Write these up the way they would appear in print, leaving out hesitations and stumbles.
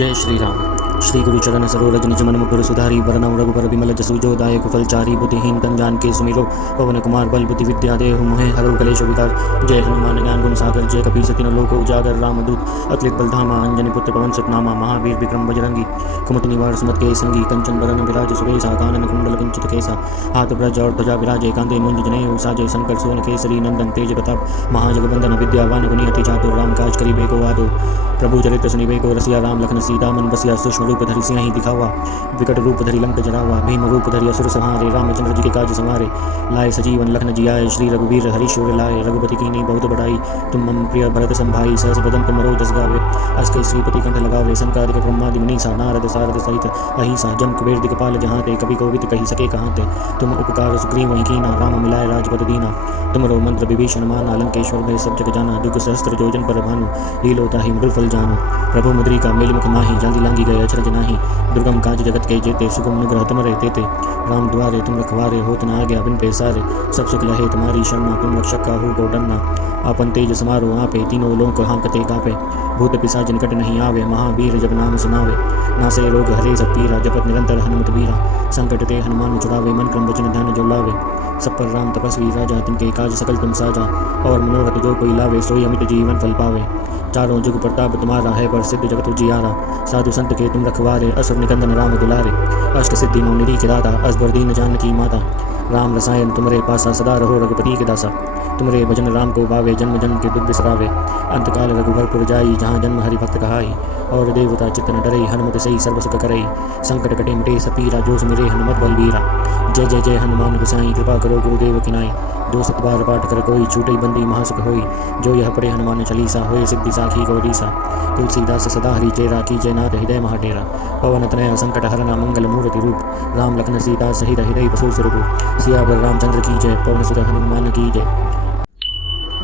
जय श्री राम। श्री गुरु चरण सरोरज निज मन मुकुर सुधारी वरनम रघुबर विमल जसु जो दायक फलचारी बुद्धिहीन तन जान के सुमिरो पवन कुमार बल बुद्धि विद्या देहु मोहे हरो कलेश विकार। जय हनुमान ज्ञान गुण सागर जय कपीस तिन लोक उजागर रामदूत अतुलित बलधामा अंजनी पुत्र पवन सतनामा महावीर विक्रम बजरंगी कुमति निवार सुमत के संगी कंचन बरन विराज सुबेसा कानन कुंडल कुंचित केसा हाथ ब्रज और ध्वजा विराजे कांधे मुंज जनेऊ साजे शंकर सोन केसरी नंदन तेज प्रताप महाजगवंदन विद्यावान गुणी अति चातुर राम काज करी बेको आदो प्रभु चरित्र सुनिबे को रसिया राम लखन सीता मन बसिया सूक्ष्म रूप धरि सिंहि दिखावा विकट रूप धरि लंक जरावा भीम रूप धरि असुर संहारे रामचंद्र जी के काज संवारे लाए सजीवन लखन जियाए श्री रघुवीर हरि शूर लाए रघुपति कीन्ही बहुत बड़ाई तुम मम प्रिय भरत संभाई सहस बदन तुम मरो जस गावे अस कई श्रीपति कंठ लगावे संकादिक ब्रह्मादि मुनीसा नारद सारद सहित अहिसा जम कुबेर दिक्पाल जहाँ ते कवि कोविद कही सके कहाँ ते तुम उपकार सुग्रीव वहीं कीना राम मिलाए राजपद दीना तुमरो मंत्र विभीषण माना लंकेश्वर भय सब जग जाना दुख सहस्त्र जोजन पर भानु लीलो ताहि मृदुल फल जानो प्रभु मुद्रिका मेल मुख माही जल्दी लांगी गए अचरज नाही दुर्गम काज जगत के जेते सुगम अनुग्रह तुमरे तेते राम द्वारे तुम रखवारे होत न आज्ञा बिन पैसारे सब सुख लहे तुम्हारी शरणा तुम रक्षक काहू को डरना आपन तेज समारो आपे तीनों लोक हाँकते कापे भूत पिशाच निकट नहीं आवे महावीर जब नाम सुनावे नासे रोग हरे सब पीरा जपत निरंतर हनुमत बीरा संकट ते हनुमान छुड़ावे मन क्रम वचन ध्यान जो लावे सब पर राम तपस्वी राजा तिनके काज सकल तुम साजा और मनोरथ जो कोई लावे सोई अमित जीवन फल पावे चारों जुग प्रताप तुम्हारा है पर सिद्ध जगत उजियारा साधु संत के तुम रखवारे असुर निकंदन राम दुलारे अष्ट सिद्धि नौ निधि दाता असबर दीन जानकी माता राम रसायन तुमरे पासा सदा रहो रघुपति के दासा तुमरे भजन राम को भावे जन्म जन्म के दुख बिसरावे अंतकाल रघुभरपुर जाई जहाँ जन्म हरि भक्त कहाई और देवता चित्त न डरई हनुमत सही सर्व सुख करई संकट कटे मिटे सपीरा जो सुमिरे हनुमत बलबीरा जय जय जय हनुमान गोसाई कृपा करो गुरुदेव की नाई जो सत बार पाठ कर कोई छूटई बंदी महासुख होई जो यह पढ़े हनुमान चालीसा होए सिद्धि साखी गौरीसा तुलसीदास सदा हरि चेरा कीजय नाथ हृदय महाडेरा पवन तनय संकट हरना मंगल मूर्ति रूप राम लखन सीता सहित हृदय बसु स्वरूप सियावर रामचंद्र की जय पवन सुत हनुमान की जय।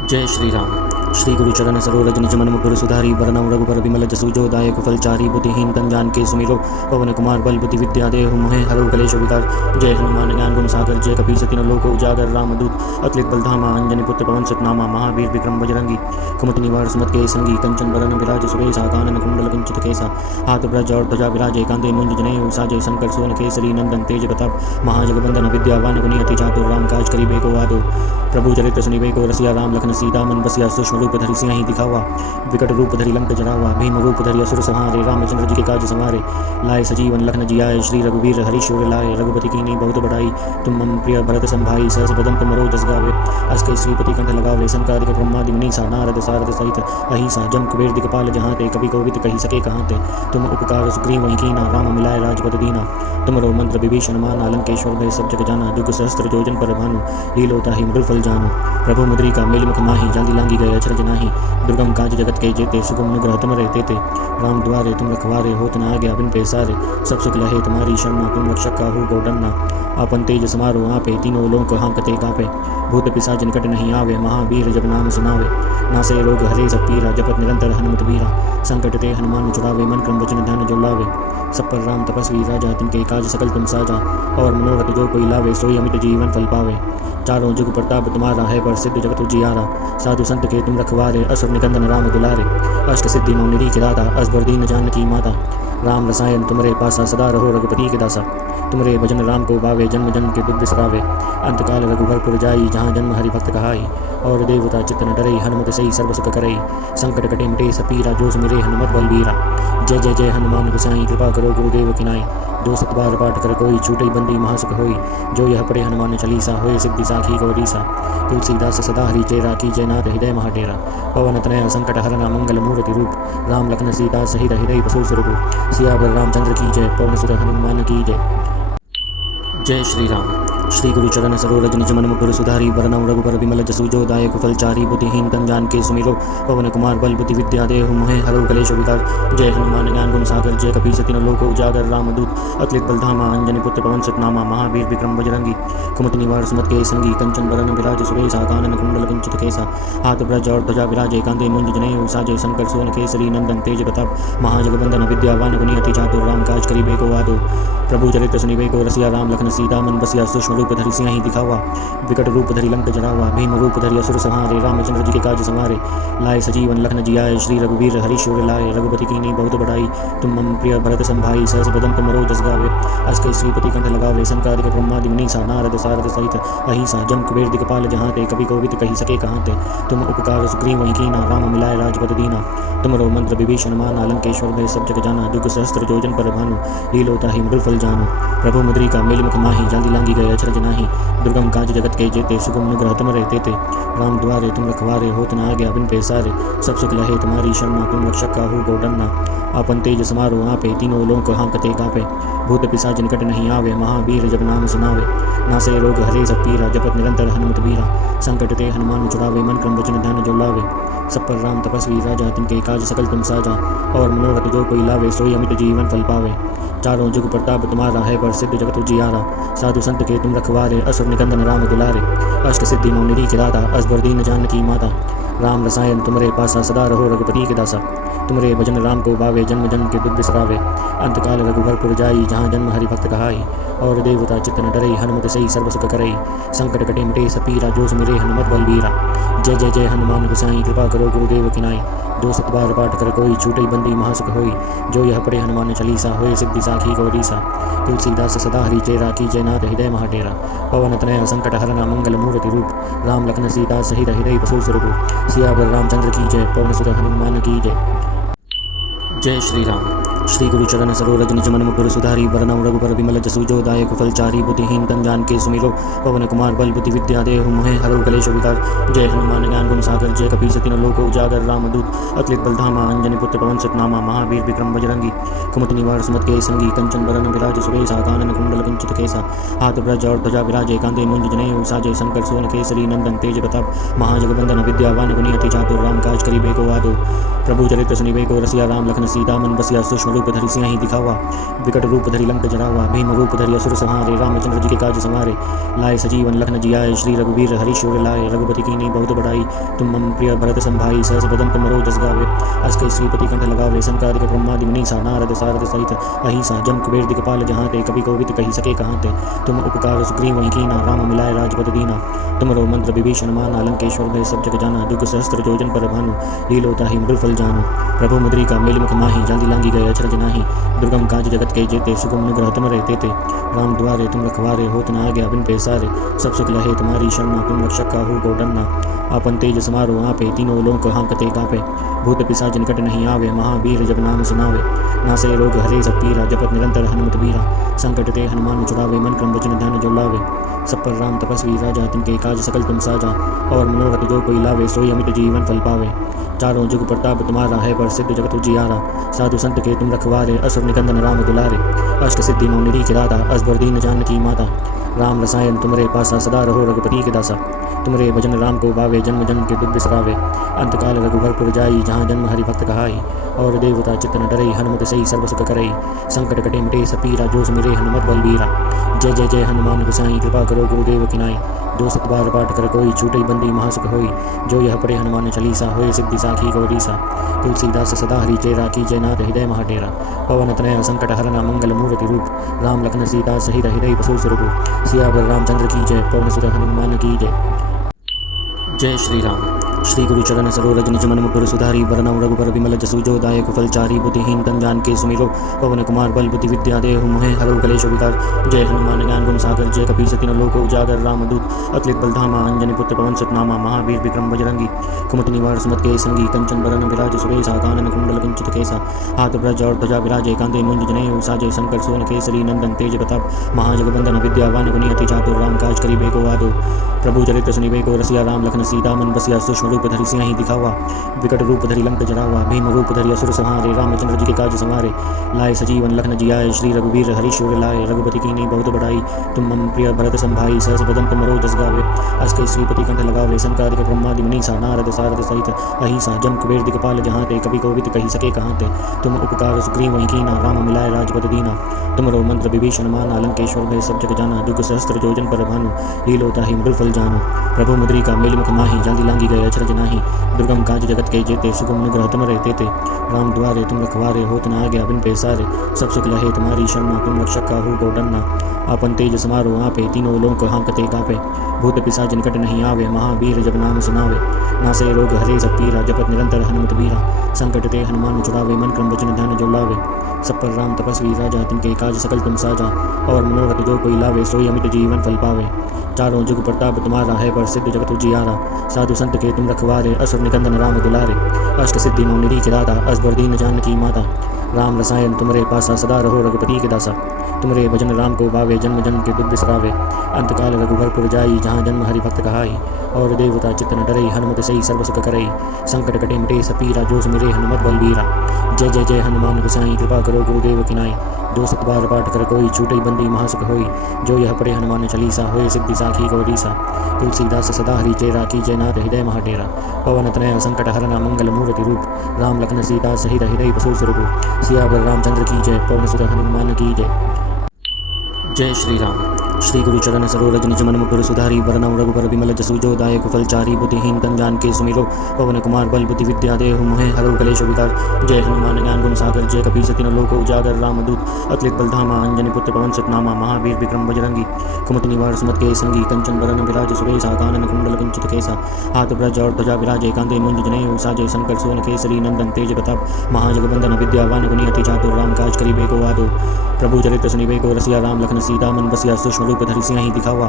जय श्री राम। श्री गुरु चरण सरोरज निज मन मुकुर सुधारी वरनम रघुबर विमल जसु जो दायक फलचारी बुद्धिहीन तन जान के सुमिरो पवन कुमार बल बुद्धि विद्या देहु मोहे हरो कलेश विकार। जय हनुमान ज्ञान गुण सागर जय कपीस तिन लोक उजागर रामदूत अतुलित बलधामा अंजनी पुत्र पवन सतनामा महावीर विक्रम बजरंगी कुमति निवार सुमत के संगी कंचन बरन विराज सुबेसा कानन कुंडल कुंचित केसा हाथ ब्रज और ध्वजा विराजे कांधे मुंज जनेऊ साजे शंकर सोन केसरी नंदन तेज प्रताप महाजगवंदन विद्यावान गुणी अति चातुर राम काज करी बेको आदो प्रभु चरित्र सुनिबे को रसिया राम लखन सीता मन बसिया सूक्ष्म रूप धरि सिंहि दिखावा विकट रूप धरि लंक जरावा भीम रूप धरि असुर संहारे रामचंद्र जी के काज संवारे लाए सजीवन लखन जियाए श्री रघुवीर हरि शूर लाए रघुपति कीन्ही बहुत बड़ाई तुम मम प्रिय भरत संभाई सहस बदन तुम मरो जस गावे अस कई श्रीपति कंठ लगावे संकादिक ब्रह्मादि मुनीसा नारद सारद सहित अहिसा जम कुबेर दिक्पाल जहाँ ते कवि कोविद कही सके कहाँ ते तुम उपकार सुग्रीव वहीं कीना राम मिलाए राजपद दीना तुमरो मंत्र विभीषण माना लंकेश्वर भय सब जग जाना दुख सहस्त्र जोजन पर भानु लीलो ताहि मृदुल फल जानो प्रभु मुद्रिका मेल मुख माही जल्दी लांगी गए अचरज नाही दुर्गम काज जगत के जेते सुगम अनुग्रह तुमरे तेते राम द्वारे तुम रखवारे होत न आज्ञा बिन पैसारे सब सुख लहे तुम्हारी शरणा तुम रक्षक काहू को डरना आपन तेज समारो आपे तीनों लोक हाँकते कापे भूत पिशाच निकट नहीं आवे महावीर जब नाम सुनावे नासे रोग हरे सब पीरा जपत निरंतर हनुमत बीरा संकट ते हनुमान छुड़ावे मन क्रम वचन ध्यान जो लावे सब पर राम तपस्वी राजा तिनके काज सकल तुम साजा और मनोरथ जो कोई लावे सोई अमित जीवन फल पावे चारों जुग प्रताप तुम्हारा है पर सिद्ध जगत उजियारा साधु संत के तुम रखवारे असुर निकंदन राम दुलारे अष्ट सिद्धि नौ निधि दाता असबर दीन जानकी माता राम रसायन तुमरे पासा सदा रहो रघुपति के दासा तुमरे भजन राम को भावे जन्म जन्म के दुख बिसरावे अंतकाल रघुभरपुर जाई जहाँ जन्म हरि भक्त कहाई और देवता चित्त न डरई हनुमत सही सर्व सुख करई संकट कटे मिटे सपीरा जो सुमिरे हनुमत बलबीरा जय जय जय हनुमान गोसाई कृपा करो गुरुदेव की नाई जो सत बार पाठ कर कोई छूटई बंदी महासुख होई जो यह पढ़े हनुमान चालीसा होए सिद्धि साखी गौरीसा तुलसीदास सदा हरि चेरा कीजय नाथ हृदय महाडेरा पवन तनय संकट हरना मंगल मूर्ति रूप राम लखन सीता सहित हृदय बसु स्वरूप सियावर रामचंद्र की जय पवन सुत हनुमान की जय। जय श्री राम। श्री गुरु चरण सरोरज निज मन मुकुर सुधारी वरनम रघुबर विमल जसु जो दायक फलचारी बुद्धिहीन तन जान के सुमिरो पवन कुमार बल बुद्धि विद्या देहु मोहे हरो कलेश विकार। जय हनुमान ज्ञान गुण सागर जय कपीस तिन लोक उजागर रामदूत अतुलित बलधामा अंजनी पुत्र पवन सतनामा महावीर विक्रम बजरंगी कुमति निवार सुमत के संगी कंचन बरन विराज सुबेसा कानन कुंडल कुंचित केसा हाथ ब्रज और ध्वजा विराजे कांधे मुंज जनेऊ साजे शंकर सोन केसरी नंदन तेज प्रताप महाजगवंदन विद्यावान गुणी अति चातुर राम काज करी बेको आदो प्रभु चरित्र सुनिबे को रसिया राम लखन सीता मन बसिया सूक्ष्म रूप धरि सिंह दिखावा, विकट रूप धरि लंक जरावा, भीम रूप धरि असुर संहारे, रामचंद्र जी के काज संवारे, लाए सजीवन लखन जियाए, श्री रघुवीर हरि शूर लाए, रघुपति कीन्ही बहुत बड़ाई, तुम मम प्रिय भरत संभाई, सहस बदन तुम मरो जस गावे, अस कई श्रीपति कंठ लगावे, संकादिक ब्रह्मादि मुनीसा, नारद सारद सहित अहिसा, जम कुबेर दिक्पाल जहाँ ते, कवि कोविद कही सके कहाँ ते, तुम उपकार सुग्रीव वहीं कीना, राम मिलाए राजपद दीना, तुमरो मंत्र विभीषण माना, लंकेश्वर भय सब जग जाना, दुख सहस्त्र जोजन पर भानु, लीलो ताहि मृदु फल जानु, प्रभु मुद्रिका मेल मुख माही, जाति लांगी गए अचरज नाही, दुर्गम काज जगत के जेते, सुगम अनुग्रह तुम रहते थे, राम द्वारे तुम रखवारे, होत न आज्ञा बिन पैसारे, सब सुख लहे तुम्हारी शरणा, तुम रक्षक काहू को डरना, आपन तेज समारो आपे, तीनों लोक हाँकते कापे, भूत पिशाच निकट नहीं आवे, महावीर जब नाम सुनावे, नासे रोग हरे सब पीरा, जपत निरंतर हनुमत बीरा, संकट ते हनुमान छुड़ावे, मन क्रम वचन ध्यान जो लावे, सब पर राम तपस्वी राजा, तिनके काज सकल तुम साजा, और मनोरथ जो कोई लावे, सोई अमित जीवन फल पावे, चारों जुग प्रताप तुम्हारा है, पर सिद्ध जगत उजियारा, साधु संत के तुम रखवारे, असुर निकंदन राम दुलारे, अष्ट सिद्धि नौ निधि के दाता, असबर दीन जानकी माता, राम रसायन तुमरे पासा, सदा रहो रघुपति के दासा, तुमरे भजन राम को भावे, जन्म जन्म के दुख बिसरावे, अंतकाल रघुबरपुर जाई, जहाँ जन्म हरि भक्त कहाई, और देवता चित्त न डरई, हनुमत सही सर्व सुख करई, संकट कटे मिटे सब पीरा, जो सुमिरे हनुमत बलबीरा, जय जय जय हनुमान गोसाई, कृपा करो गुरुदेव की नाई, जो सत बार पाठ कर कोई, छूटई बंदी महासुख होई, जो यह पढ़े हनुमान चालीसा, होए सिद्धि साखी गौरीसा, तुलसीदास सदा हरि चेरा, कीजय नाथ हृदय महाडेरा, पवन तनया संकट हरना, मंगल मूर्ति रूप, राम लखन सीता सहित हृदय बसु स्वरूप, सियावर रामचंद्र की जय, पवन सुत हनुमान की जय। जय श्री राम। श्री गुरु चरण सरोरज निज मन मुकुर सुधारी, बरनउँ रघुबर बिमल जसु जो दायक फलचारी, बुद्धिहीन तन जान के सुमिरो, पवन कुमार बल बुद्धि विद्या देहु मोहे, हरहु कलेश विकार, जय हनुमान ज्ञान गुण सागर, जय कपीस तिन लोक उजागर, रामदूत अतुलित बल धामा, अंजनी पुत्र पवन सुत नामा, महावीर विक्रम बजरंगी, कुमति निवार सुमत के संगी, कंचन बरन विराज सुबेसा, कानन कुंडल कुंचित केसा, हाथ ब्रज और ध्वजा विराजे, कांधे मुंज जनेऊ साजे, शंकर सोन केसरी नंदन, तेज प्रताप महाजगवंदन, विद्यावान गुणी अति चातुर, राम काज करि बेको आदो, प्रभु चरित्र सुनिबे को रसिया, राम लखन सीता मन बसिया, सूक्ष्म रूप धरि सिंह दिखावा, विकट रूप धरि लंक जरावा, भीम रूप धरि असुर संहारे, रामचंद्र जी के काज संवारे, लाए सजीवन लखन जियाए, श्री रघुवीर हरि शूर लाए, रघुपति कीन्ही बहुत बड़ाई, तुम मम प्रिय भरत संभाई, सहस बदन तुम मरो जस गावे, अस कई श्रीपति कंठ लगावे, संकादिक ब्रह्मादि मुनीसा, नारद सारद सहित अहिसा, जम कुबेर दिक्पाल जहाँ ते, कवि कोविद कही सके कहाँ ते, तुम उपकार सुग्रीव वहीं कीना, राम मिलाए राजपद दीना, तुमरो मंत्र विभीषण माना, लंकेश्वर भय सब जग जाना, दुख सहस्त्र जोजन पर भानु, लीलो ताहि मृदु फल जानु, प्रभु मुद्रिका मेल मुख माही, जाति लांगी गए अचरज नाही, दुर्गम काज जगत के जेते, सुगम अनुग्रह तुम रहते थे, राम द्वारे तुम रखवारे, होत न आज्ञा बिन पैसारे, सब सुख लहे तुम्हारी शरणा, तुम रक्षक काहू को डरना, आपन तेज समारो आपे, तीनों लोक हाँकते कापे, भूत पिशाच निकट नहीं आवे, महावीर जब नाम सुनावे, नासे रोग हरे सब पीरा, जपत निरंतर हनुमत बीरा, संकट ते हनुमान छुड़ावे, मन क्रम वचन ध्यान जो लावे, सब पर राम तपस्वी राजा, तिनके काज सकल तुम साजा, और मनोरथ जो कोई लावे, सोई अमित जीवन फल पावे, चारों जुग प्रताप तुम्हारा है, पर सिद्ध जगत उजियारा, साधु संत के तुम रखवारे, असुर निकंदन राम दुलारे, अष्ट सिद्धि नौ निधि के दाता, असबर दीन जानकी माता, राम रसायन तुमरे पासा, सदा रहो रघुपति के दासा, तुमरे भजन राम को भावे, जन्म जन्म के दुख बिसरावे, अंतकाल रघुबरपुर जाई, जहाँ जन्म हरि भक्त कहाई, और देवता चित्त न डरई, हनुमत सही सर्व सुख करई, संकट कटे मिटे सब पीरा, जो सुमिरे हनुमत बलबीरा, जय जय जय हनुमान गोसाई, कृपा करो गुरुदेव की नाई, जो सत बार पाठ कर कोई, छूटई बंदी महासुख होई, जो यह पढ़े हनुमान चालीसा, होए सिद्धि साखी गौरीसा, तुलसीदास सदा हरि चेरा, कीजय नाथ हृदय महाडेरा, पवन तनया संकट हरना, मंगल मूर्ति रूप, राम लखन सीता सहित हृदय बसु स्वरूप, सियावर रामचंद्र की जय, पवन सुत हनुमान की जय। जय श्री राम। श्री गुरु चरण सरोरज निज मन मुकुर सुधारी, बरनउँ रघुबर बिमल जसु जो दायक फलचारी, बुद्धिहीन तन जान के सुमिरो, पवन कुमार बल बुद्धि विद्या देहु मोहे, हरहु कलेश विकार, जय हनुमान ज्ञान गुण सागर, जय कपीस तिन लोक उजागर, रामदूत अतुलित बल धामा, अंजनी पुत्र पवन सुत नामा, महावीर विक्रम बजरंगी, कुमति निवार सुमत के संगी, कंचन बरन विराज सुबेसा, कानन कुंडल कुंचित केसा, हाथ ब्रज और ध्वजा विराजे, कांधे मुंज जनेऊ साजे, शंकर सोन केसरी नंदन, तेज प्रताप महाजगवंदन, विद्यावान गुणी अति चातुर, राम काज करि बेको आदो, प्रभु चरित्र सुनिबे को रसिया, राम लखन सीता मन बसिया, सूक्ष्म रूप धरि सिंह दिखावा, विकट रूप धरि लंक जरावा, भीम रूप धरि असुर संहारे, रामचंद्र जी के काज संवारे, लाए सजीवन लखन जियाए, श्री रघुवीर हरि शूर लाए, रघुपति कीन्ही बहुत बड़ाई, तुम मम प्रिय भरत संभाई, सहस बदन तुम मरो जस गावे, अस कई श्रीपति कंठ लगावे, संकादिक ब्रह्मादि मुनीसा, नारद सारद सहित अहिसा, जम कुबेर दिक्पाल जहाँ ते, कवि कोविद कही सके कहाँ ते, तुम उपकार सुग्रीव वहीं कीना, राम मिलाए राजपद दीना, तुमरो मंत्र विभीषण माना, लंकेश्वर भय सब जग जाना, दुख सहस्त्र जोजन पर भानु, लीलो ताहि मृदु फल जानु, प्रभु मुद्रिका मेल मुख माही, जाति लांगी गए अचरज नाही, दुर्गम काज जगत के जेते, सुगम अनुग्रह तुम रहते थे, राम द्वारे तुम रखवारे, होत न आज्ञा बिन पैसारे, सब सुख लहे तुम्हारी शरणा, तुम रक्षक काहू को डरना, अपन तेज समारोह आपे, तीनों लोक हाँकते कापे। भूत पिशाच निकट नहीं आवे, महावीर जब नाम सुनावे। नासे रोग हरे सब पीरा, जपत निरंतर हनुमत बीरा। संकट ते हनुमान छुड़ावे, मन क्रम वचन ध्यान जो लावे। सब पर राम तपस्वी राजा, तिनके काज सकल तुम साजा। और मनोरथ जो कोई लावे, सोई अमित जीवन फल पावे। चारों जुग प्रताप तुम्हारा है, प्रसिद्ध जगत उजियारा। साधु संत के तुम रखवारे, असुर निकंदन राम दुलारे। अष्ट सिद्धि नौ निधि के दाता, असबर दीन जानकी माता। राम रसायन तुमरे पासा, सदा रहो रघुपति के दासा। तुमरे भजन राम को भावे, जन्म जन्म के दुख बिसरावे। अंतकाल रघुबरपुर जाई, जहाँ जन्म हरि भक्त कहाई। और देवता चित्त न डरई, हनुमत सही सर्व सुख करई। संकट कटे मिटे सब पीरा, जो सुमिरे हनुमत बलबीरा। जय जय जय हनुमान गोसाई, कृपा करो गुरुदेव की नाई। जो सत बार पाठ कर कोई, छूटई बंदी महासुख होई। जो यह पढ़े हनुमान चालीसा, होए सिद्धि साखी गौरीसा। तुलसीदास सदा हरि चेरा, कीजय नाथ हृदय महाडेरा। पवन तनय संकट हरना, मंगल मूर्ति रूप। राम लखन सीता सहित हृदय बसु स्वरूप। सियावर रामचंद्र की जय, पवन सुत हनुमान की जय। जय श्री राम। श्री गुरु चरण सरोज निज मन मुकुर सुधारी, वरनम रघुबर बिमल जसु जो दायक फलचारी। बुद्धिहीन तन जान के सुमिरो, पवन कुमार बल बुद्धि विद्या देहु मोहे। हरौ कलेश विकार, जय हनुमान ज्ञान गुण सागर। जय कपीस तिन लोक उजागर, रामदूत अतुलित बलधामा। अंजनी पुत्र पवन सुत नामा, महावीर विक्रम बजरंगी। कुमति निवार सुमत के संगी, कंचन बरन विराज सुबेसा। कानन कुंडल कुंचित केसा, हाथ ब्रज और ध्वजा विराजे। कांधे मुंज जनेऊ साजे, शंकर सुवन केसरी नंदन। तेज प्रताप महाजगबंदन, विद्यावान गुणी अति चातुर। राम काज करिबे को आतुर, प्रभु चरित्र सुनिबे को रसिया। राम लखन सीता मन बसिया, सूक्ष्म रूप धरि सिंहि दिखावा।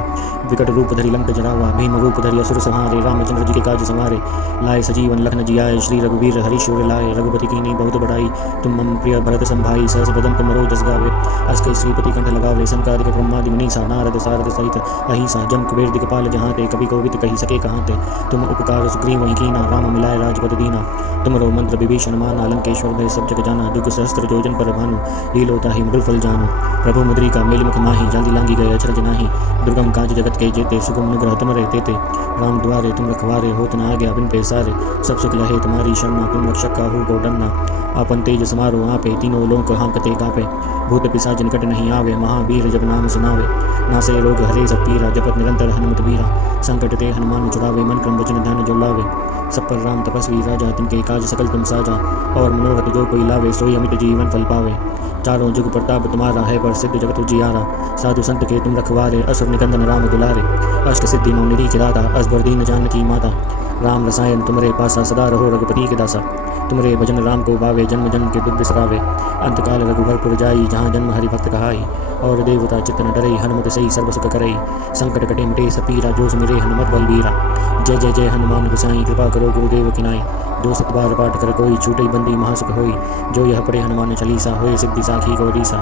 विकट रूप धरि लंक जरावा, भीम रूप धरि असुर संहारे। रामचंद्र जी के काज संवारे, लाए सजीवन लखन जियाए। श्री रघुवीर हरि शूर लाए, रघुपति कीन्ही बहुत बड़ाई। तुम मम प्रिय भरत संभाई, सहस बदन तुम मरो जस गावे। अस कई श्रीपति कंठ लगावे, संकादिक ब्रह्मादि मुनीसा। नारद सारद सहित अहिसा, जम कुबेर दिक्पाल जहाँ ते। कवि कोविद कही सके कहाँ ते, तुम उपकार सुग्रीव वहीं कीना। राम मिलाए राजपद दीना, तुमरो मंत्र विभीषण माना। लंकेश्वर भय सब जग जाना, दुख सहस्त्र जोजन पर भानु। लीलो ताहि मधुर फल जानु, प्रभु मुद्रिका मेल मुख माही। जल्दी लांगी गए अचरज नाही, दुर्गम काज जगत के जेते। सुगम अनुग्रह तुमरे तेते, राम द्वारे तुम रखवारे। होत न आज्ञा बिन पैसारे, सब सुख लहे तुम्हारी शरणा। तुम रक्षक काहू को डरना, आपन तेज समारोह आपे। तीनों लोक हाँकते कापे, भूत पिशाच निकट नहीं आवे। महावीर जब नाम सुनावे, नासे रोग हरे सब पीरा। जपत निरंतर हनुमत बीरा, संकट ते हनुमान छुड़ावे। मन क्रम वचन ध्यान जो लावे। सब पर राम तपस्वी राजा, तिनके काज सकल तुम साजा। और मनोरथ जो कोई लावे, सोई अमित जीवन फल पावे। चारों जुग प्रताप तुम्हारा है, प्रसिद्ध जगत उजियारा। साधु संत के तुम रखवारे, असुर निकंदन राम दुलारे। अष्ट सिद्धि नौ निधि के दाता, असबर दीन जानकी माता। राम रसायन तुमरे पासा, सदा रहो रघुपति के दासा। तुमरे भजन राम को भावे, जन्म जन्म के दुख बिसरावे। अंतकाल रघुबरपुर जाई, जहाँ जन्म हरि भक्त कहाई। और देवता चित्त न डरई, हनुमत सही सर्व सुख करई। संकट कटे मिटे सब पीरा, जो सुमिरे हनुमत बलबीरा। जय जय जय हनुमान गोसाई, कृपा करो गुरुदेव की नाई। जो सत बार पाठ कर कोई, छूटई बंदी महासुख होई। जो यह पढ़े हनुमान चालीसा, होए सिद्धि साखी गौरीसा।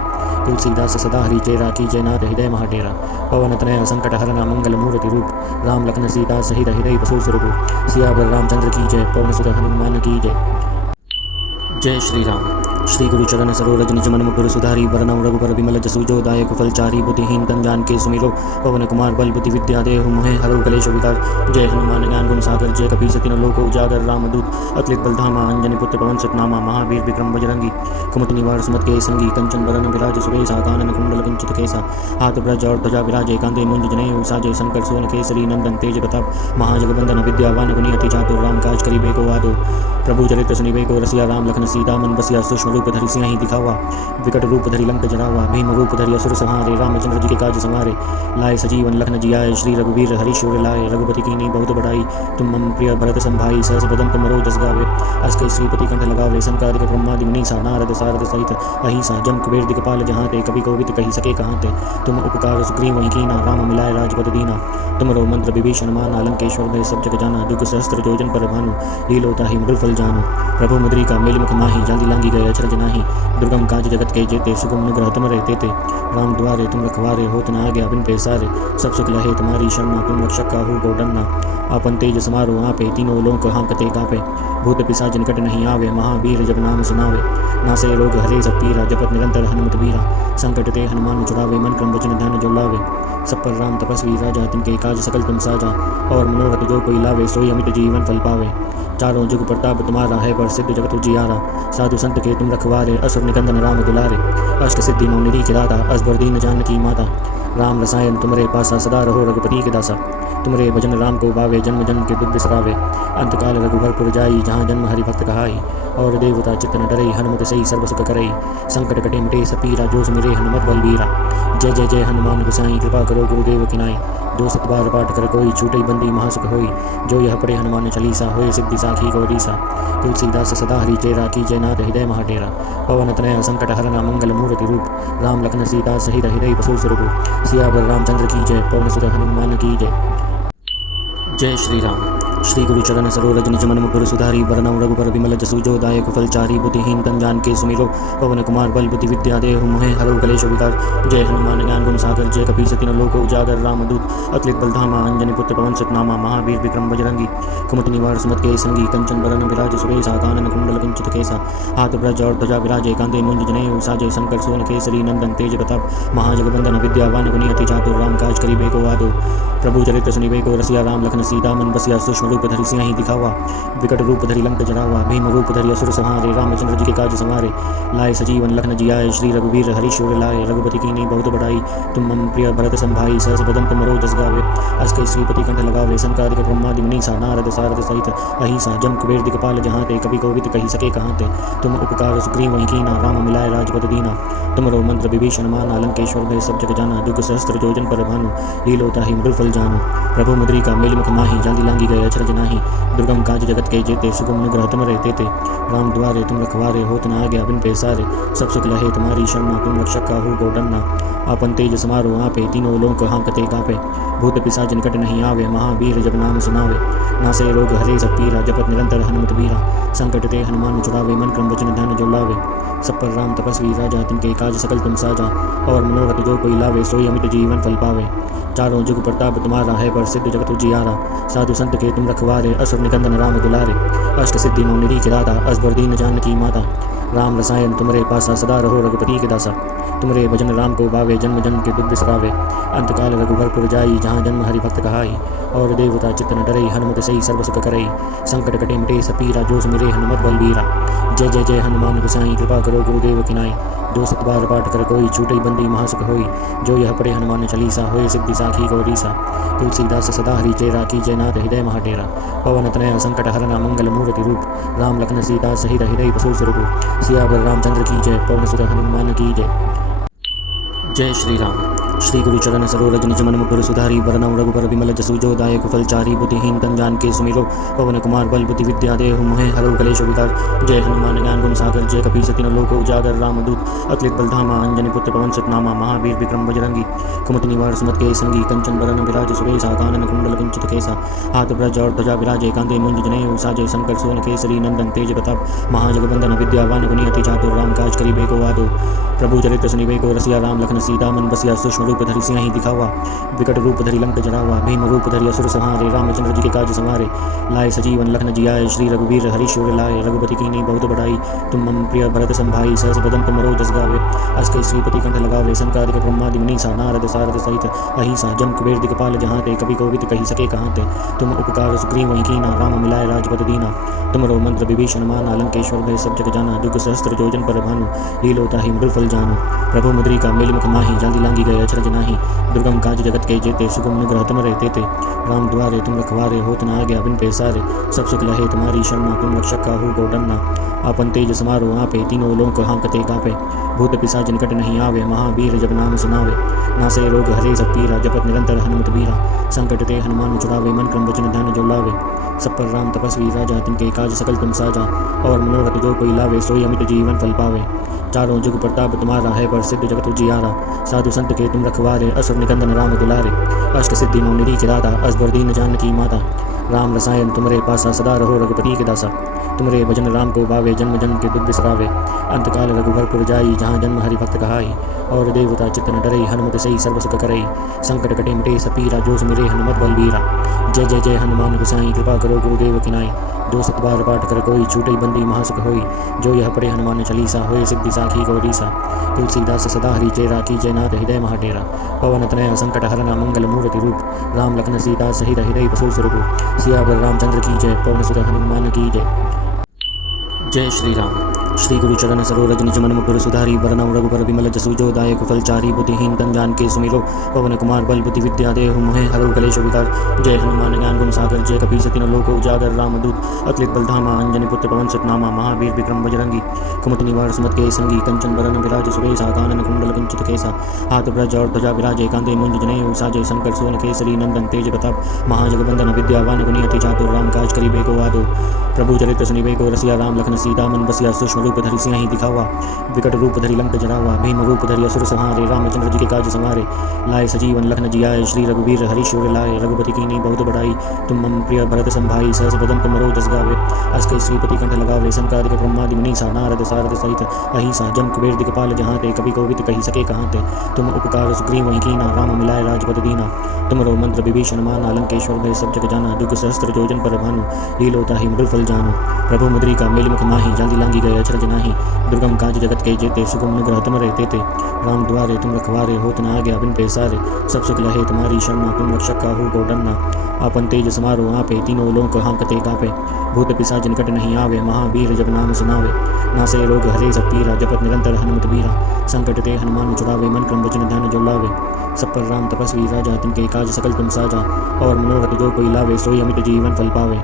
तुलसीदास सदा हरि चेरा, कीजय नाथ हृदय महाडेरा। पवन तनय संकट हरना, मंगल मूर्ति रूप। राम लखन सीता सहित हृदय बसु स्वरूप। सियावर रामचंद्र की जय, पवन सुत हनुमान की जय। जय श्री राम। श्री गुरु चरण सरोज निज मन मुकुर सुधारी, वरनम रघुबर बिमल जसु जो दायक फलचारी। बुद्धिहीन तन जान के सुमिरो, पवन कुमार बल बुद्धि विद्या देहु मोहे। हरौ कलेश विकार, जय हनुमान ज्ञान गुण सागर। जय कपीस तिन लोक उजागर, रामदूत अतुलित बलधामा। अंजनी पुत्र पवन सुत नामा, महावीर विक्रम बजरंगी। कुमति निवार सुमत के संगी, कंचन बरन विराज सुबेसा। कानन कुंडल कुंचित केसा, हाथ ब्रज और ध्वजा विराजे। कांधे मुंज जनेऊ साजे, शंकर सुवन केसरी नंदन। तेज प्रताप महाजगबंदन, विद्यावान गुणी अति चातुर। राम काज करिबे को आतुर, प्रभु चरित्र सुनिबे को रसिया। राम लखन सीता मन बसिया, सूक्ष्म रूप धरि सिंहि दिखावा। विकट रूप धरि लंक जरावा, भीम रूप धरि असुर संहारे। रामचंद्र जी के काज संवारे, लाए सजीवन लखन जियाए। श्री रघुवीर हरि शूर लाए, रघुपति कीन्ही बहुत बड़ाई। तुम मम प्रिय भरत संभाई, सहस बदन तुम मरो जस गावे। अस कई श्रीपति कंठ लगावे, संकादिक ब्रह्मादि मुनीसा। नारद सारद सहित अहिसा, जम कुबेर दिक्पाल जहाँ ते। कवि कोविद कही सके कहाँ ते, तुम उपकार सुग्रीव वहीं कीना। राम मिलाए राजपद दीना, तुमरो मंत्र विभीषण माना। लंकेश्वर भय सब जग जाना, दुख सहस्त्र जोजन पर भानु। लीलो ताहि मधुर फल जानु, प्रभु मुद्रिका मेल मुख माही। जल्दी लांगी गए अचरज नाही, दुर्गम काज जगत के जेते। सुगम अनुग्रह तुमरे तेते, राम द्वारे तुम रखवारे। होत न आज्ञा बिन पैसारे, सब सुख लहे तुम्हारी शरणा। तुम रक्षक काहू को डरना, आपन तेज समारोह आपे। तीनों लोक हाँकते कापे, भूत पिशाच निकट नहीं आवे। महावीर जब नाम सुनावे, नासे रोग हरे सब पीरा। जपत निरंतर हनुमत बीरा, संकट ते हनुमान छुड़ावे। मन क्रम वचन ध्यान जो लावे। सब पर राम तपस्वी राजा, तिनके काज सकल तुम साजा। और मनोरथ जो कोई लावे, सोई अमित जीवन फल पावे। चारों जुग प्रताप तुम्हारा है, प्रसिद्ध जगत उजियारा। साधु संत के तुम रखवारे, असुर निकंदन राम दुलारे। अष्ट सिद्धि नौ निधि के दाता, असबर दीन जानकी माता। राम रसायन तुमरे पासा सदा रहो रघुपति के दासा। तुमरे भजन राम को भावे जन्म जन्म के दुख बिसरावे। अंतकाल रघुबर जाई जहाँ जन्म हरि भक्त कहाई। और देवता चित्त न डरई हनुमत सही सर्व सुख करई। संकट कटे मिटे सपीरा जो सुमिरे हनुमत बलबीरा। जय जय जय हनुमान गोसाई कृपा करो गुरुदेव की नाई। जो सत बार पाठ कर कोई छूटई बंदी महासुख होई। जो यह पढ़े हनुमान चालीसा होए सिद्धि साखी गौरीसा। तुलसीदास सदा हरि चेरा की जय नाथ हृदय महाडेरा। पवन तनय संकट हरना मंगल मूर्ति रूप। राम लखन सीता सहित हृदय बसु स्वरूप। सियावर रामचंद्र की जय पवन सुत हनुमान की जय। जय श्री राम। श्री गुरु चरण सरोरज निज मन मुकुर सुधारी। वरनौ रघुबर विमल जसु जो दायक फलचारी। बुद्धिहीन तन जान के सुमिरो पवन कुमार बल बुद्धि विद्या देहु मोहे हरौ कलेश विकार। जय हनुमान ज्ञान गुण सागर जय कपीस तिन लोक उजागर। रामदूत अतुलित बल धामा अंजनी पुत्र पवन सुत नामा। महावीर विक्रम बजरंगी कुमति निवार सुमत के संगी। कंचन बरन विराज सुबेसा कानन कुंडल कुंचित केसा। हाथ ब्रज और ध्वजा विराजे कांधे मुंज जनेऊ साजे। शंकर सुवन केसरी नंदन तेज प्रताप महाजगवंदन विद्यावान गुणी अति चातुर। राम काज करिबे को आतुर प्रभु चरित्र सुनिबे को रसिया। राम लखन सीता मन बसिया। सूक्ष्म रूप धरि सिंह दिखावा। विकट रूप धरि लंक जरावा। भीम रूप धरि असुर संहारे। रामचंद्र जी के काज संवारे। लाए सजीवन लखन जियाए। श्री रघुवीर हरि शूर लाए। रघुपति कीन्ही बहुत बड़ाई। तुम मम प्रिय भरत संभाई। सहस बदन तुम मरो जस गावे। अस कई श्रीपति कंठ लगावे। संकादिक ब्रह्मादि मुनीसा नारद सारद सहित अहिसा। जम कुबेर दिक्पाल जहाँ ते कवि कोविद कही सके कहाँ ते। तुम उपकार सुग्रीव वहीं कीना। राम मिलाए राजपद दीना। तुमरो मंत्र विभीषण माना। लंकेश्वर भय सब जग जाना। दुख सहस्त्र जोजन पर भानु। लीलो ताहि मृदुल फल जानू। प्रभु मुद्रिका मेल मुख माही। जाति लांगी गए अचरज नाही। दुर्गम काज जगत के जेते। सुगम अनुग्रह तुमरे तेते। राम द्वारे तुम रखवारे। होत न आज्ञा बिन पैसारे। सब सुख लहे तुम्हारी शरणा। तुम रक्षक काहू को डरना। आपन तेज समारो आपे। तीनों लोक हांकते कापे। भूत पिशाच निकट नहीं आवे। महावीर जब नाम सुनावे। नासे रोग हरे सब पीरा। जपत निरंतर हनुमत बीरा। संकट ते हनुमान छुड़ावे। मन क्रम वचन ध्यान जो लावे। सब पर राम तपस्वी राजा। तिनके काज सकल तुम साजा। और मनोरथ जो कोई लावे। सोई अमित जीवन फल पावे। चारों जुग प्रताप तुम्हारा है। प्रसिद्ध जगत उजियारा। साधु संत के तुम रखवारे। असुर निकंदन राम दुलारे। अष्ट सिद्धि नौ निधि के दाता। असबर दीन जानकी माता। राम रसायन तुमरे पासा सदा रहो रघुपति के दासा। तुमरे भजन राम को भावे जन्म जन्म के दुख बिसरावे। अंतकाल रघुबर जाई जहाँ जन्म हरि भक्त कहाई। और देवता चित्त न डरई हनुमत सही सर्व सुख करई। संकट कटे मिटे सपीरा जो सुमिरे हनुमत बलबीरा। जय जय जय हनुमान गोसाई कृपा करो गुरुदेव की नाई। जो सत बार पाठ कर कोई छूटई बंदी महासुख होई। जो यह पढ़े हनुमान चालीसा होए सिद्धि साखी गौरीसा। तुलसीदास सदा हरि चेरा की जय नाथ हृदय महाडेरा। पवन तनय संकट हरना मंगल मूर्ति रूप। राम लखन सीता सहित हृदय बसु स्वरूप। सियावर रामचंद्र की जय पवन सुत हनुमान की जय। जय श्री राम। श्री गुरु चरण सरोरज निज मन मुकुर सुधारी। वरनौ रघुबर विमल जसु जो दायक फलचारी। बुद्धिहीन तन जान के सुमिरो पवन कुमार बल बुद्धि विद्या देहु मोहे हरौ कलेश विकार। जय हनुमान ज्ञान गुण सागर जय कपीस तिन लोक उजागर। रामदूत अतुलित बल धामा अंजनी पुत्र पवन सुत नामा। महावीर विक्रम बजरंगी कुमति निवार सुमत के संगी। कंचन बरन विराज सुबेसा कानन कुंडल कुंचित केसा। हाथ ब्रज और ध्वजा विराजे कांधे मुंज जनेऊ साजे। शंकर सुवन केसरी नंदन तेज प्रताप महाजगवंदन विद्यावान गुणी अति चातुर। राम काज करिबे को आतुर प्रभु चरित्र सुनिबे को रसिया। राम लखन सीता मन बसिया। सूक्ष्म रूप धरि सिंह दिखावा। विकट रूप धरि लंक जरावा। भीम रूप धरि असुर संहारे। रामचंद्र जी के काज संवारे। लाए सजीवन लखन जियाए। श्री रघुवीर हरि शूर लाए। रघुपति कीन्ही बहुत बड़ाई। तुम मम प्रिय भरत संभाई। सहस बदन तुम मरो जस गावे। अस कई श्रीपति कंठ लगावे। संकादिक ब्रह्मादि मुनीसा नारद सारद सहित अहिसा। जम कुबेर दिक्पाल जहाँ ते कवि कोविद कही सके कहाँ ते। तुम उपकार सुग्रीव वहीं कीना। राम मिलाए राजपद दीना। तुमरो मंत्र विभीषण माना। लंकेश्वर भय सब जग जाना। दुख सहस्त्र जोजन पर भानु। लीलो ताहि मृदुल फल जानू। प्रभु मुद्रिका मेल मुख माही। जाति लांगी गए अचरज नाही। दुर्गम काज जगत के जेते। सुगम अनुग्रह तुमरे तेते। राम द्वारे तुम रखवारे। होत न आज्ञा बिन पैसारे। सब सुख लहे तुम्हारी शरणा। तुम रक्षक काहू को डरना। आपन तेज समारो आपे। तीनों लोक हांकते कापे। भूत पिशाच निकट नहीं आवे। महावीर जब नाम सुनावे। नासे रोग हरे सब पीरा। जपत निरंतर हनुमत बीरा। संकट ते हनुमान छुड़ावे। मन क्रम वचन ध्यान जो लावे। सब पर राम तपस्वी राजा। तिनके काज सकल तुम साजा। और मनोरथ जो कोई लावे। सोई अमित जीवन फल पावे। चारों जुग प्रताप तुम्हारा है। प्रसिद्ध जगत उजियारा। साधु संत के तुम रखवारे। असुर निकंदन राम दुलारे। अष्ट सिद्धि नौ निधि के दाता। असबर दीन जानकी माता। राम रसायन तुमरे पासा सदा रहो रघुपति के दासा। तुमरे भजन राम को भावे जन्म जन्म के दुख बिसरावे। अंतकाल रघुबर जाई जहाँ जन्म हरि भक्त कहाई। और देवता चित्त न डरई हनुमत सही सर्व सुख करई। संकट कटे मिटे सपीरा जो सुमिरे हनुमत बलबीरा। जय जय जय हनुमान गोसाई कृपा करो गुरुदेव की नाई। जो सत बार पाठ कर कोई छूटई बंदी महासुख होई। जो यह पढ़े हनुमान चालीसा होए सिद्धि साखी गौरीसा। तुलसीदास सदा हरि चेरा की जय नाथ हृदय महाडेरा। पवन तनय संकट हरना मंगल मूर्ति रूप। राम लखन सीता सहित हृदय बसु स्वरूप। सियावर रामचंद्र की जय पवन सुत हनुमान की जय। जय श्री राम। श्री गुरु चरण सरोरज निज मन मुकुर सुधारी बरनम रघुबर बिमल जसु जो दायक फलचारी बुद्धिहीन तन जान के सुमिरो पवन कुमार बल बुद्धि विद्या देहु मोहे हरौ कलेश विकार। जय हनुमान ज्ञान गुण सागर जय कपीस तिन लोक उजागर रामदूत अतुलित बलधामा अंजनी पुत्र पवन सुतनामा महावीर विक्रम बजरंगी कुमति निवार सुमत के संगी कंचन बरन विराज सुबेसा कानन कुंडल कुंचित केसा हाथ ब्रज और ध्वजा विराजे कांधे मुंज जनेऊ साजे शंकर सोन केसरी नंदन तेज प्रताप महाजगबंदन विद्यावान गुणी अति चातुर राम काज करिबे को आदो प्रभु चरित्र सुनिबे को रसिया राम लखन सीता मन बसिया सूक्ष्म रूप धरि सिंहि दिखावा विकट रूप धरि लंक जरावा भीम रूप धरि असुर संहारे रामचंद्र जी के काज संवारे लाए सजीवन लखन जियाए श्री रघुवीर हरि शूर लाए रघुपति कीन्ही बहुत बड़ाई तुम मम प्रिय भरत संभाई सहस बदन तुमरो जस गावे अस कई श्रीपति कंठ लगावे संकादिक ब्रह्मादि मुनीसा नारद सारद सहित अहिसा जम कुबेर दिक्पाल जहाँ ते कवि कोविद कही सके कहाँ ते तुम उपकार सुग्रीव वहीं कीना राम मिलाए राजपद दीना तुमरो मंत्र विभीषण माना लंकेश्वर भय सब जग जाना दुर्ग सहस्त्र जोजन पर भानु लीलोता ही मृदुल फल जानो प्रभु मुद्रिका मेल मुख माही जल्दी लांगी गए अचरज नाही दुर्गम काज जगत के जेते सुगम निग्रह तुम रहते थे राम द्वारे तुम रखवारे होत न आज्ञा बिन पैसारे सब सुख लहे तुम्हारी शरणा तुम रक्षक काहू को डरना आपन तेज समारो आपे तीनों लोक हाँकते कापे भूत पिशाच निकट नहीं आवे महावीर जब नाम सुनावे नासे रोग हरे सब पीरा जपत निरंतर हनुमत बीरा संकट ते हनुमान छुड़ावे मन क्रम वचन ध्यान जो लावे सब पर राम तपस्वी राजा तिनके काज सकल तुम साजा और मनोरथ जो कोई लावे सोई अमित जीवन फल पावे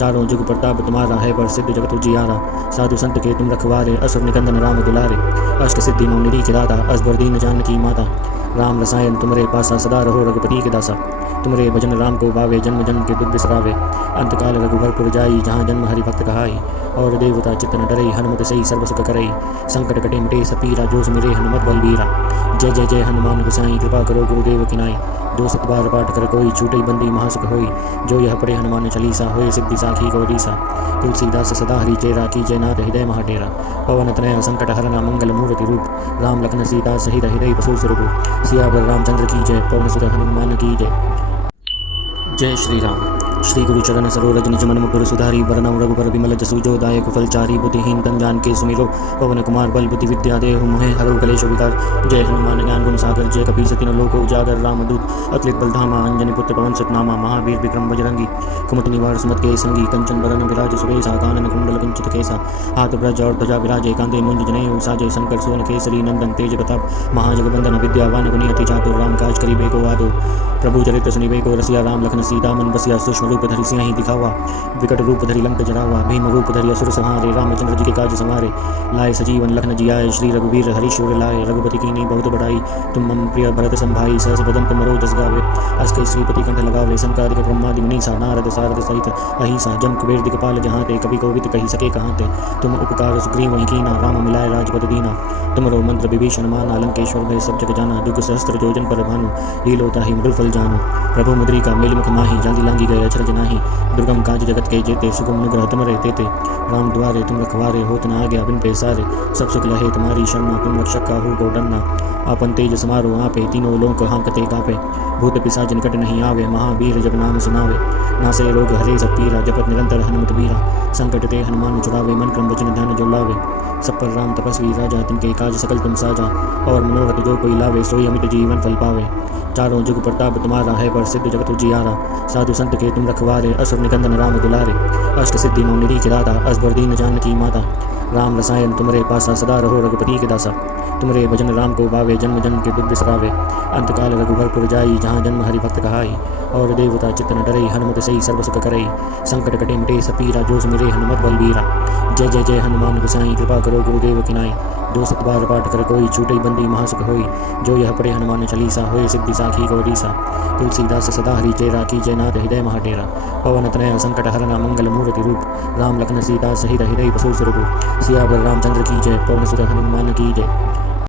चारों जुग प्रताप तुम्हारा है पर सिद्ध जगत उजियारा साधु संत के तुम रखवारे असुर निकंदन राम दुलारे अष्ट सिद्धि नौ निधि दाता असबर दीन जानकी माता राम रसायन तुमरे पासा सदा रहो रघुपति के दासा तुमरे भजन राम को भावे जन्म जन्म के दुख बिसरावे अंतकाल रघुभरपुर जाई जहाँ जन्म हरि भक्त कहाई और देवता चित्त न डरई हनुमत सही सर्व सुख करई संकट कटे मिटे सपीरा जो सुमिरे हनुमत बलबीरा जय जय जय हनुमान गोसाई कृपा करो गुरुदेव किनाई जो सत बार पाठ कर कोई छूटई बंदी महासुख होई जो यह पढ़े हनुमान चालीसा होए सिद्धि साखी गौरीसा तुलसीदास सदा हरि चेरा की जय नाथ हृदय महाडेरा पवन तनया संकट हरना मंगल मूर्ति रूप राम लखन सीता सहित हृदय बसु स्वरूप सियावर रामचंद्र की जय पवन सुत हनुमान की जय। जय श्री राम। श्री गुरु चरण सरोरज निज मन मुकुर सुधारी बरनम रघुबर बिमल जसु जो दायक फलचारी बुद्धिहीन तन जान के सुमिरो पवन कुमार बल बुद्धि विद्या देहु मोहे हरौ कलेश विकार। जय हनुमान ज्ञान गुण सागर जय कपीस तिन लोक उजागर रामदूत अतुलित बलधामा अंजनी पुत्र पवन सुतनामा महावीर विक्रम बजरंगी कुमति निवार सुमत के संगी कंचन बरन विराज सुबेसा कानन कुंडल कुंचित केसा हाथ ब्रज और ध्वजा विराजे कांधे मुंज जनेऊ साजे शंकर सोन केसरी नंदन तेज प्रताप महाजगबंदन विद्यावान गुणी अति चातुर राम काज करिबे को आदो प्रभु चरित्र सुनिबे को रसिया राम लखन सीता मन बसिया सूक्ष्म रूप धरि सिंहि दिखावा विकट रूप धरि लंक जरावा भीम रूप धरि असुर संहारे रामचंद्र जी के काज संवारे लाए सजीवन लखन जियाए श्री रघुवीर हरि शूर लाए रघुपति कीन्ही बहुत बड़ाई तुम मम प्रिय भरत संभाई सहस बदन तुमरो जस गावे अस कई श्रीपति कंठ लगावे संकादिक ब्रह्मादि मुनीसा नारद सारद सहित अहिसा जम कुबेर दिक्पाल जहाँ ते कवि कोविद कही सके कहाँ ते तुम उपकार सुग्रीव वहीं कीना राम मिलाए राजपद दीना तुमरो मंत्र विभीषण माना लंकेश्वर भय सब जग जाना दुर्ग सहस्त्र जोजन पर भानु लीलोता ही मृदुल फल जानो प्रभु मुद्रिका मेल मुख माही जल्दी लांगी गए अचरज नाही दुर्गम काज जगत के जेते सुगम निग्रह तुम रहते थे राम द्वारे तुम रखवारे होत न आज्ञा बिन पैसारे सब सुख लहे तुम्हारी शरणा तुम रक्षक काहू को डरना आपन तेज समारो आपे तीनों लोक हाँकते कापे भूत पिशाच निकट नहीं आवे महावीर जब नाम सुनावे नासे रोग हरे सब पीरा जपत निरंतर हनुमत बीरा संकट ते हनुमान छुड़ावे मन क्रम वचन ध्यान जो लावे सब पर राम तपस्वी राजा तिनके काज सकल तुम साजा और मनोरथ जो कोई लावे सोई अमित जीवन फल पावे चारों जुग प्रताप तुम्हारा है पर सिद्ध जगत उजियारा साधु संत के तुम रखवारे असुर निकंदन राम दुलारे अष्ट सिद्धि नौ निधि दाता असबर दीन जानकी माता राम रसायन तुमरे पासा सदा रहो रघुपति के दासा तुमरे भजन राम को भावे जन्म जन्म के दुख बिसरावे अंतकाल रघुभरपुर जाई जहाँ जन्म हरि भक्त कहाई और देवता चित्त न डरई हनुमत सही सर्व सुख करई संकट कटे मिटे सपीरा जो सुमिरे हनुमत बलबीरा जय जय जय हनुमान गोसाई कृपा करो गुरुदेव किनाई जो सत बार पाठ कर कोई छूटई बंदी महासुख होई जो यह पढ़े हनुमान चालीसा होए सिद्धि साखी गौरीसा तुलसीदास सदा हरि चेरा की जय नाथ हृदय महाडेरा पवन तनया संकट हरना मंगल मूर्ति रूप राम लखन सीता सहित हृदय बसु स्वरूप सियावर रामचंद्र की जय पवन सुत हनुमान की जय।